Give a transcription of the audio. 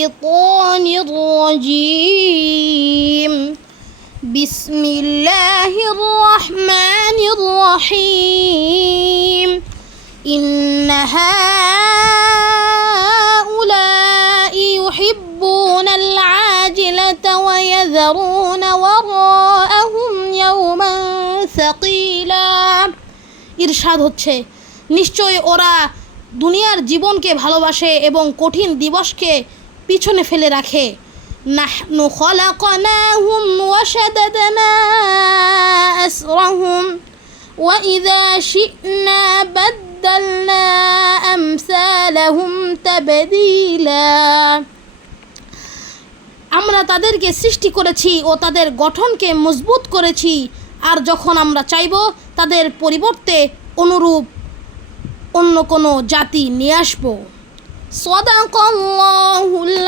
الشيطان الرجيم بسم الله الرحمن الرحيم إن هؤلاء يحبون العاجلة ويذرون وراءهم يوما ثقيلا ইরশাদ হচ্ছে নিশ্চয় ওরা দুনিয়ার জীবনকে ভালোবাসে এবং কঠিন দিবসকে পিছনে ফেলে রাখে নাহনু খলাকনাহুম ওয়া শাদাদনা আসরাহুম ওয়া ইযা শি'না বাদদালনা আমসালাহুম তাবদীলা আমরা তাদেরকে সৃষ্টি করেছি ও তাদের গঠনকে মজবুত করেছি আর যখন আমরা চাইব তাদের পরিবর্তে অনুরূপ অন্য কোনো জাতি নিয়ে আসব সাদাকাল্লাহুল